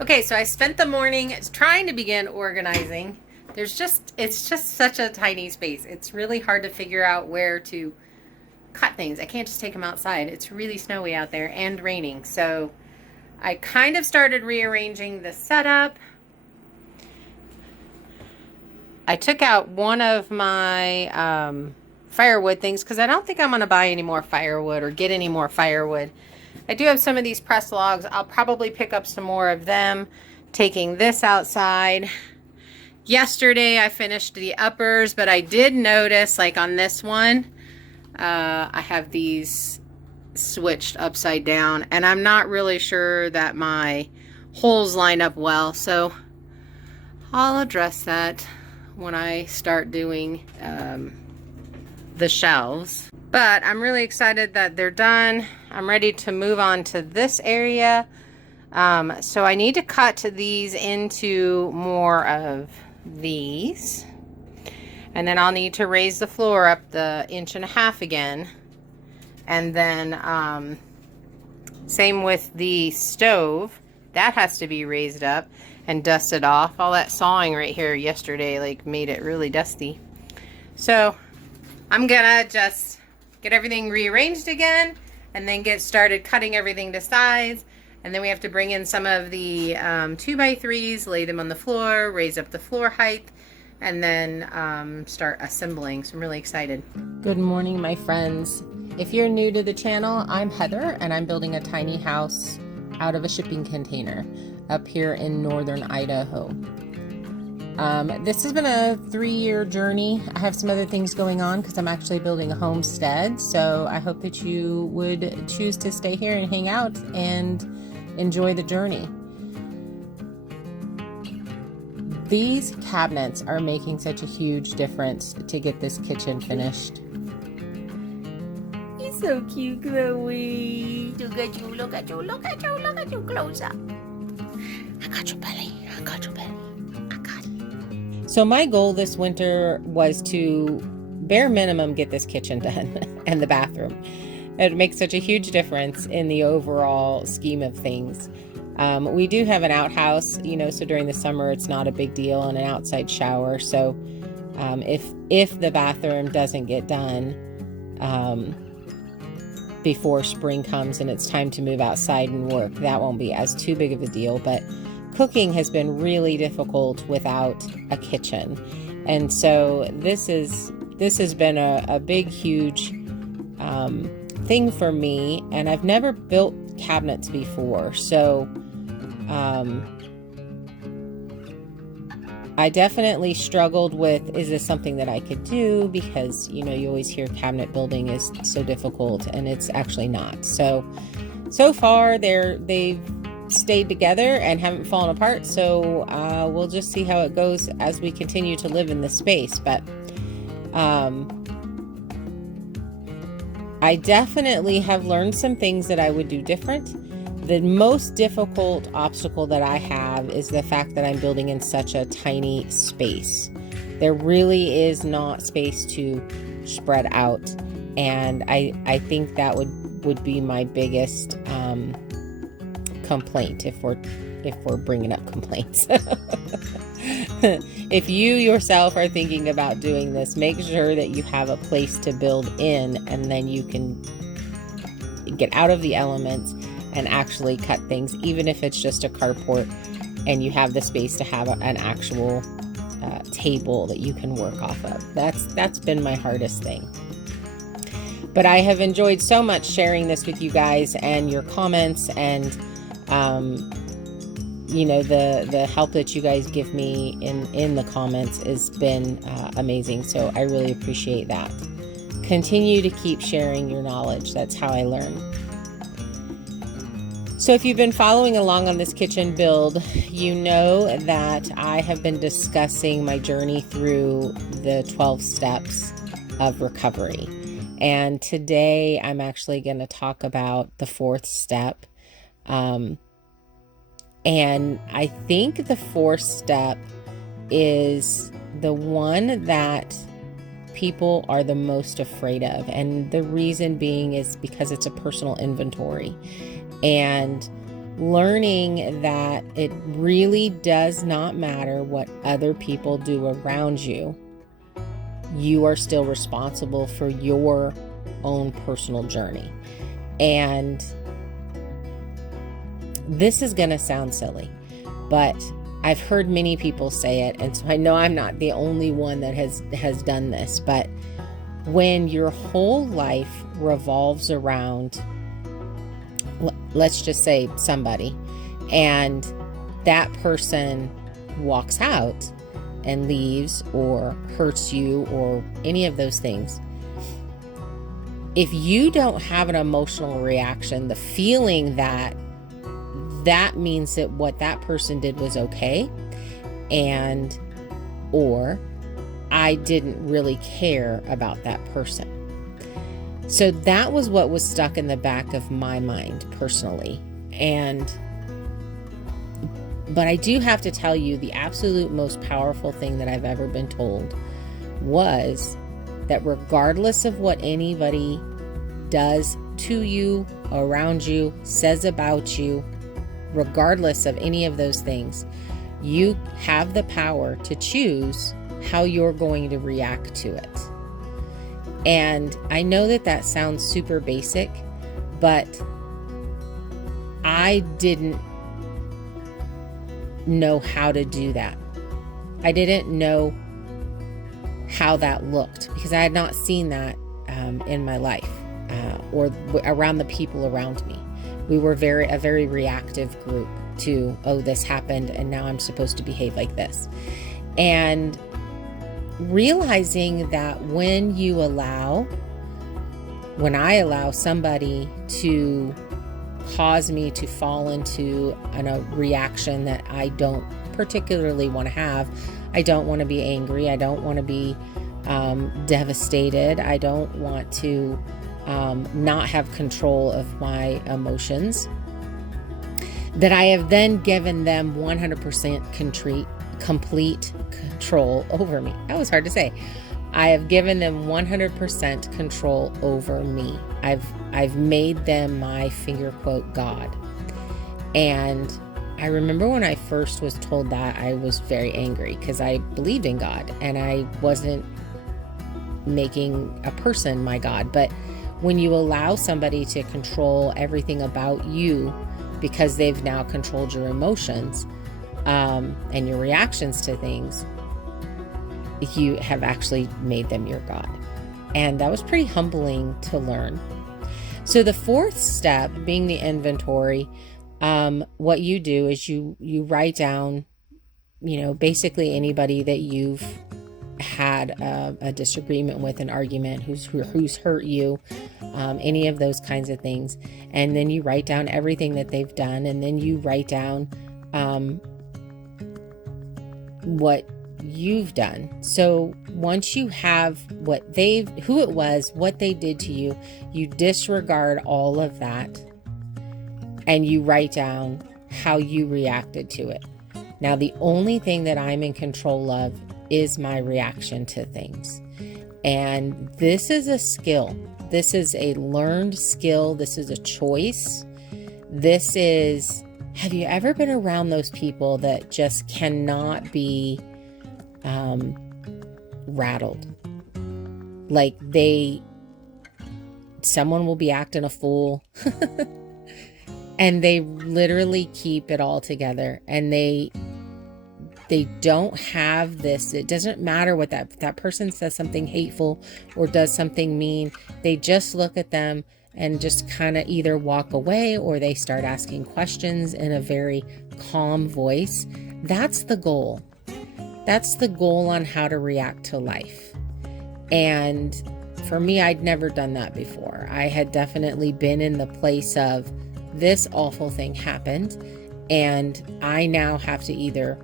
Okay, so I spent the morning trying to begin organizing. It's just such a tiny space. It's really hard to figure out where to cut things. I can't just take them outside. It's really snowy out there and raining. So I kind of started rearranging the setup. I took out one of my firewood things because I don't think I'm going to buy any more firewood or get any more firewood. I do have some of these pressed logs. I'll probably pick up some more of them, taking this outside. Yesterday I finished the uppers, but I did notice, like on this one, I have these switched upside down, and I'm not really sure that my holes line up well, so I'll address that when I start doing the shelves. But I'm really excited that they're done. I'm ready to move on to this area. So I need to cut these into more of these. And then I'll need to raise the floor up the 1.5 inches again. And then same with the stove. That has to be raised up and dusted off. All that sawing right here yesterday like made it really dusty. So I'm gonna just get everything rearranged again and then get started cutting everything to size. And then we have to bring in some of the 2x3s, lay them on the floor, raise up the floor height, and then start assembling. So I'm really excited. Good morning, my friends. If you're new to the channel, I'm Heather, and I'm building a tiny house out of a shipping container up here in northern Idaho. This has been a 3-year journey. I have some other things going on because I'm actually building a homestead. So I hope that you would choose to stay here and hang out and enjoy the journey. These cabinets are making such a huge difference to get this kitchen finished. He's so cute, Chloe. Look at you, look at you, look at you, look at you, close up. I got your belly, I got your belly. So my goal this winter was to bare minimum get this kitchen done and the bathroom. It makes such a huge difference in the overall scheme of things. We do have an outhouse, so during the summer it's not a big deal, and an outside shower. So if the bathroom doesn't get done before spring comes and it's time to move outside and work, that won't be as too big of a deal. But cooking has been really difficult without a kitchen, and so this has been a big, huge thing for me. And I've never built cabinets before, so I definitely struggled with, is this something that I could do? Because you always hear cabinet building is so difficult, and it's actually not. So far they've stayed together and haven't fallen apart, so we'll just see how it goes as we continue to live in this space. But I definitely have learned some things that I would do different. The most difficult obstacle that I have is the fact that I'm building in such a tiny space. There really is not space to spread out, and I think that would be my biggest complaint if we're bringing up complaints. If you yourself are thinking about doing this, make sure that you have a place to build in, and then you can get out of the elements and actually cut things, even if it's just a carport and you have the space to have an actual table that you can work off of. That's been my hardest thing. But I have enjoyed so much sharing this with you guys, and your comments, and the help that you guys give me in the comments has been amazing. So I really appreciate that. Continue to keep sharing your knowledge. That's how I learn. So if you've been following along on this kitchen build, you know that I have been discussing my journey through the 12 steps of recovery. And today I'm actually going to talk about the 4th step. And I think the 4th step is the one that people are the most afraid of. And the reason being is because it's a personal inventory. And learning that it really does not matter what other people do around you. You are still responsible for your own personal journey. And this is going to sound silly, but I've heard many people say it, and so I know I'm not the only one that has done this, but when your whole life revolves around, let's just say somebody, and that person walks out and leaves or hurts you or any of those things, if you don't have an emotional reaction, the feeling that means that what that person did was okay, and or I didn't really care about that person. So that was what was stuck in the back of my mind personally. But I do have to tell you, the absolute most powerful thing that I've ever been told was that regardless of what anybody does to you, around you, says about you, regardless of any of those things, you have the power to choose how you're going to react to it. And I know that sounds super basic, but I didn't know how to do that. I didn't know how that looked because I had not seen that in my life or around the people around me. We were a very reactive group to, oh, this happened and now I'm supposed to behave like this. And realizing that when I allow somebody to cause me to fall into a reaction that I don't particularly want to have, I don't want to be angry, I don't want to be devastated, I don't want to not have control of my emotions, that I have then given them 100% complete control over me. That was hard to say. I have given them 100% control over me. I've made them my finger quote God. And I remember when I first was told that, I was very angry because I believed in God and I wasn't making a person my God. But when you allow somebody to control everything about you because they've now controlled your emotions and your reactions to things, you have actually made them your God. And that was pretty humbling to learn. So the fourth step, being the inventory, what you do is you write down, basically anybody that you've had a disagreement with, an argument, who's hurt you, any of those kinds of things. And then you write down everything that they've done. And then you write down what you've done. So once you have who it was, what they did to you, you disregard all of that and you write down how you reacted to it. Now, the only thing that I'm in control of is my reaction to things. And this is a skill. This is a learned skill. This is a choice. Have you ever been around those people that just cannot be rattled? Like someone will be acting a fool and they literally keep it all together, and they don't have this. It doesn't matter what that person says something hateful or does something mean. They just look at them and just kind of either walk away or they start asking questions in a very calm voice. That's the goal. That's the goal on how to react to life. And for me, I'd never done that before. I had definitely been in the place of, this awful thing happened, and I now have to either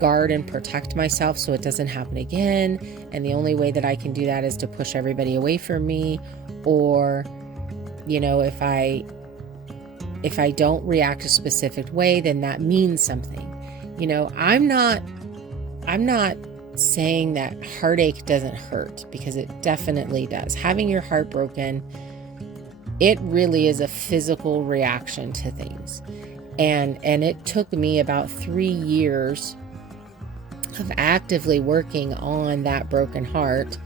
guard and protect myself so it doesn't happen again. And the only way that I can do that is to push everybody away from me, or, if I don't react a specific way, then that means something. I'm not saying that heartache doesn't hurt, because it definitely does. Having your heart broken, it really is a physical reaction to things. And it took me about 3 years of actively working on that broken heart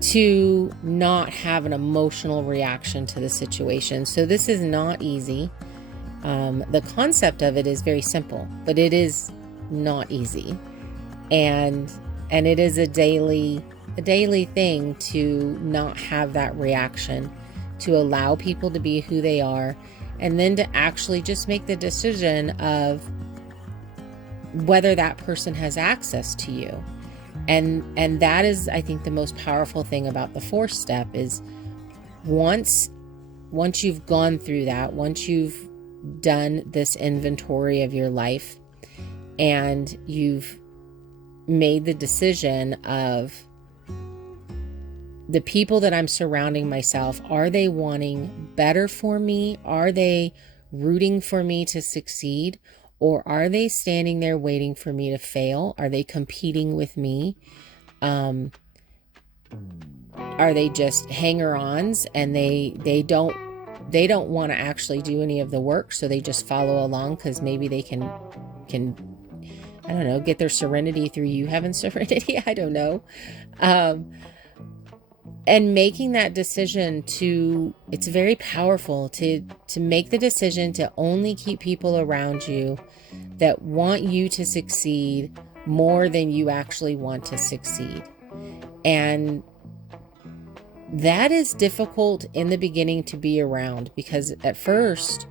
to not have an emotional reaction to the situation. So this is not easy. The concept of it is very simple, but it is not easy. And it is a daily thing to not have that reaction, to allow people to be who they are, and then to actually just make the decision of whether that person has access to you. And that is, I think, the most powerful thing about the 4th step is once you've gone through that, once you've done this inventory of your life and you've made the decision of the people that I'm surrounding myself, are they wanting better for me? Are they rooting for me to succeed? Or are they standing there waiting for me to fail? Are they competing with me? Are they just hanger-ons and they don't want to actually do any of the work, so they just follow along because maybe they can I don't know, get their serenity through you having serenity. I don't know. And making that decision it's very powerful to make the decision to only keep people around you that want you to succeed more than you actually want to succeed. And that is difficult in the beginning to be around, because at first,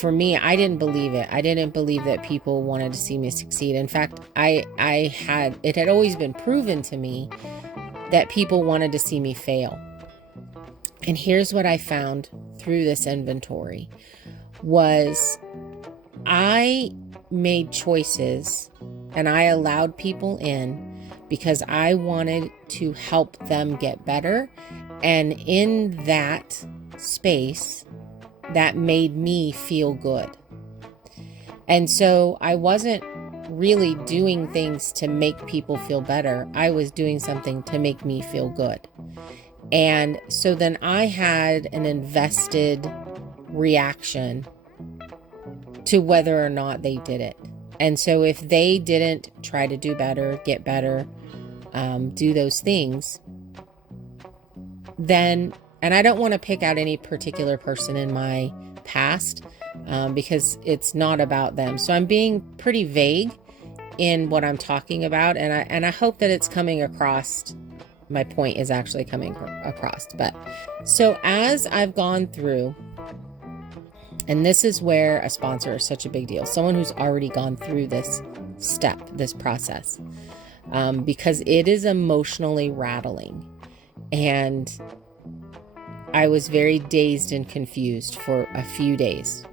for me, I didn't believe it. I didn't believe that people wanted to see me succeed. In fact, it had always been proven to me that people wanted to see me fail. And here's what I found through this inventory was I made choices and I allowed people in because I wanted to help them get better. And in that space, that made me feel good. And so I wasn't really doing things to make people feel better. I was doing something to make me feel good. And so then I had an invested reaction to whether or not they did it. And so if they didn't try to do better, get better, do those things, then, and I don't want to pick out any particular person in my past, because it's not about them. So I'm being pretty vague in what I'm talking about, and I hope that it's coming across. My point is actually coming across. But so as I've gone through, and this is where a sponsor is such a big deal, someone who's already gone through this step, this process, because it is emotionally rattling. And I was very dazed and confused for a few days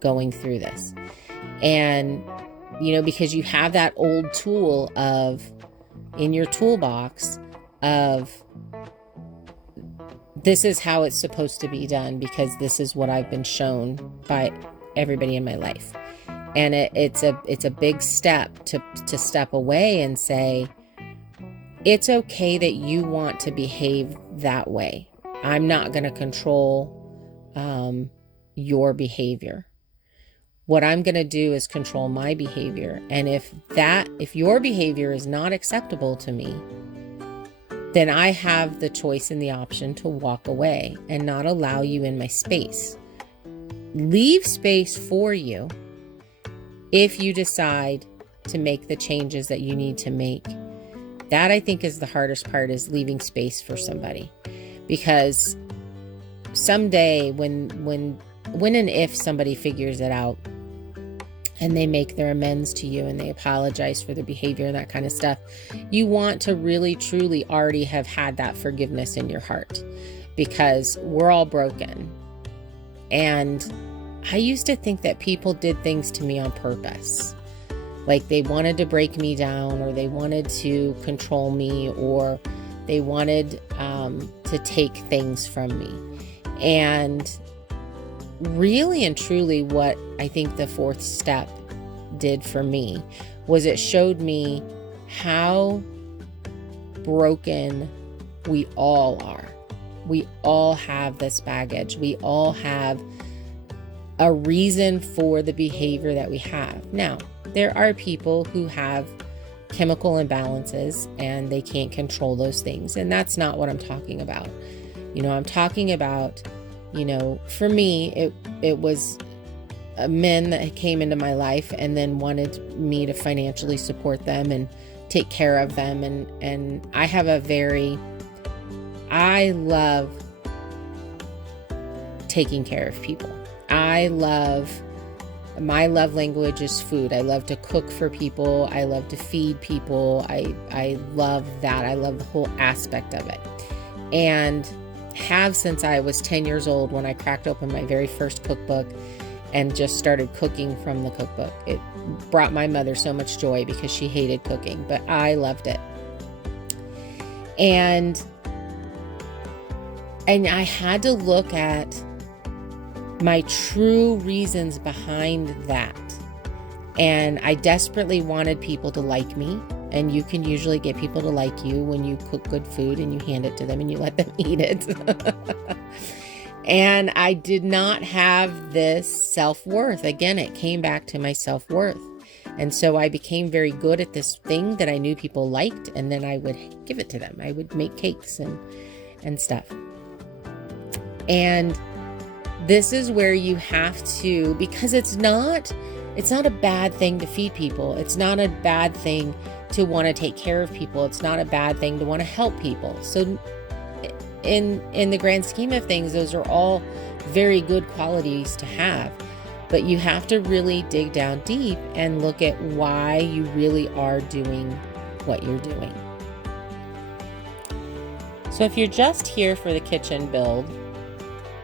going through this. And, you know, because you have that old tool in your toolbox of, this is how it's supposed to be done because this is what I've been shown by everybody in my life. And it's a big step to step away and say, it's okay that you want to behave that way. I'm not going to control your behavior. What I'm going to do is control my behavior. And if your behavior is not acceptable to me, then I have the choice and the option to walk away and not allow you in my space. Leave space for you if you decide to make the changes that you need to make. That, I think, is the hardest part, is leaving space for somebody. Because someday when and if somebody figures it out and they make their amends to you and they apologize for their behavior and that kind of stuff, you want to really truly already have had that forgiveness in your heart, because we're all broken. And I used to think that people did things to me on purpose. Like they wanted to break me down, or they wanted to control me, or they wanted to take things from me. And really and truly what I think the 4th step did for me was it showed me how broken we all are. We all have this baggage. We all have a reason for the behavior that we have. Now, there are people who have chemical imbalances and they can't control those things. And that's not what I'm talking about. I'm talking about, for me, it was men that came into my life and then wanted me to financially support them and take care of them. And I love taking care of people. My love language is food. I love to cook for people. I love to feed people. I love that. I love the whole aspect of it. And have since I was 10 years old when I cracked open my very first cookbook and just started cooking from the cookbook. It brought my mother so much joy because she hated cooking, but I loved it. And I had to look at my true reasons behind that. And I desperately wanted people to like me. And you can usually get people to like you when you cook good food and you hand it to them and you let them eat it. And I did not have this self-worth. Again, it came back to my self-worth. And so I became very good at this thing that I knew people liked, and then I would give it to them. I would make cakes and stuff. And this is where you have to, because it's not a bad thing to feed people. It's not a bad thing to want to take care of people. It's not a bad thing to want to help people. So in the grand scheme of things, those are all very good qualities to have. But you have to really dig down deep and look at why you really are doing what you're doing. So if you're just here for the kitchen build,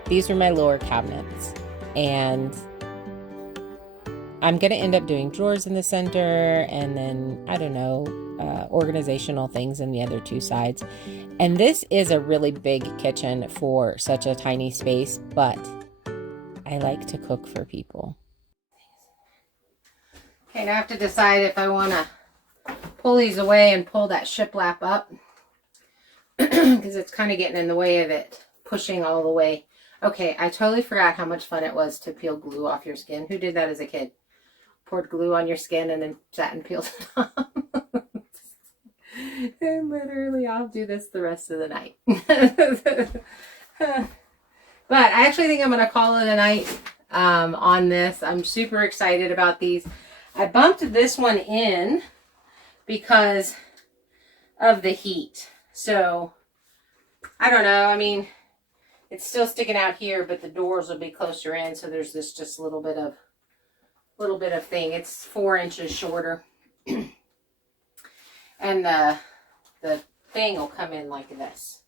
these are my lower cabinets. And I'm going to end up doing drawers in the center and then, organizational things in the other two sides. And this is a really big kitchen for such a tiny space, but I like to cook for people. Okay, now I have to decide if I want to pull these away and pull that shiplap up because it's kind of getting in the way of it pushing all the way. Okay, I totally forgot how much fun it was to peel glue off your skin. Who did that as a kid? Poured glue on your skin and then sat and peeled it off. And literally, I'll do this the rest of the night. But I actually think I'm going to call it a night on this. I'm super excited about these. I bumped this one in because of the heat. So, I don't know. I mean, it's still sticking out here, but the doors will be closer in. So there's this just little bit of thing. It's 4 inches shorter. And the thing will come in like this.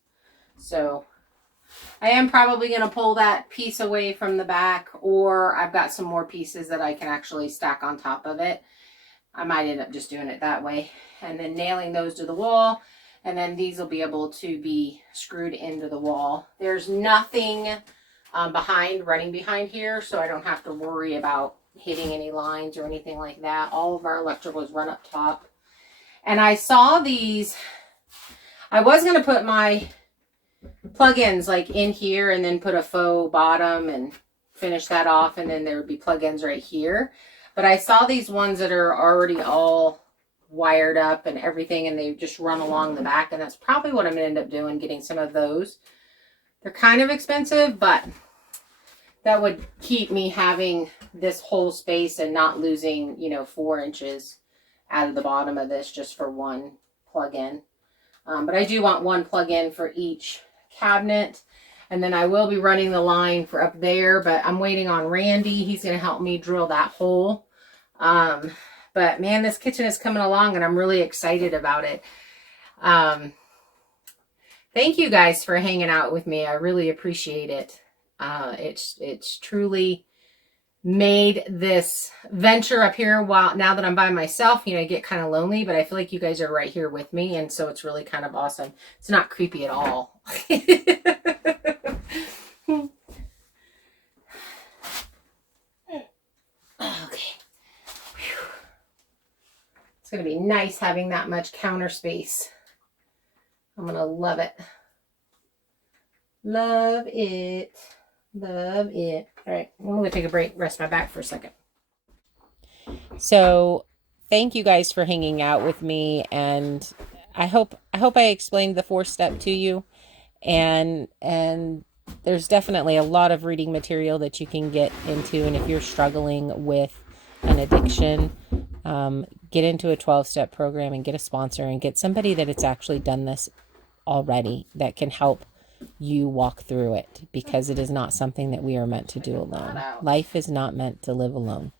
So I am probably going to pull that piece away from the back, or I've got some more pieces that I can actually stack on top of it. I might end up just doing it that way. And then nailing those to the wall. And then these will be able to be screwed into the wall. There's nothing running behind here, so I don't have to worry about hitting any lines or anything like that. All of our electrical is run up top. And I saw these. I was going to put my plug-ins like in here and then put a faux bottom and finish that off, and then there would be plug-ins right here. But I saw these ones that are already all wired up and everything, and they just run along the back, and that's probably what I'm going to end up doing, getting some of those. They're kind of expensive, but that would keep me having this whole space and not losing, 4 inches out of the bottom of this just for one plug-in. But I do want one plug-in for each cabinet. And then I will be running the line for up there, but I'm waiting on Randy. He's going to help me drill that hole. But man, this kitchen is coming along and I'm really excited about it. Thank you guys for hanging out with me. I really appreciate it. It's truly made this venture up here now that I'm by myself, I get kind of lonely, but I feel like you guys are right here with me. And so it's really kind of awesome. It's not creepy at all. Okay. Whew. It's going to be nice having that much counter space. I'm going to love it. Love it. Love it. All right, I'm going to take a break, rest my back for a second. So thank you guys for hanging out with me, and I hope I explained the 4-step to you, and there's definitely a lot of reading material that you can get into, and if you're struggling with an addiction, get into a 12-step program and get a sponsor and get somebody that it's actually done this already that can help you walk through it, because it is not something that we are meant to do alone. Life is not meant to live alone.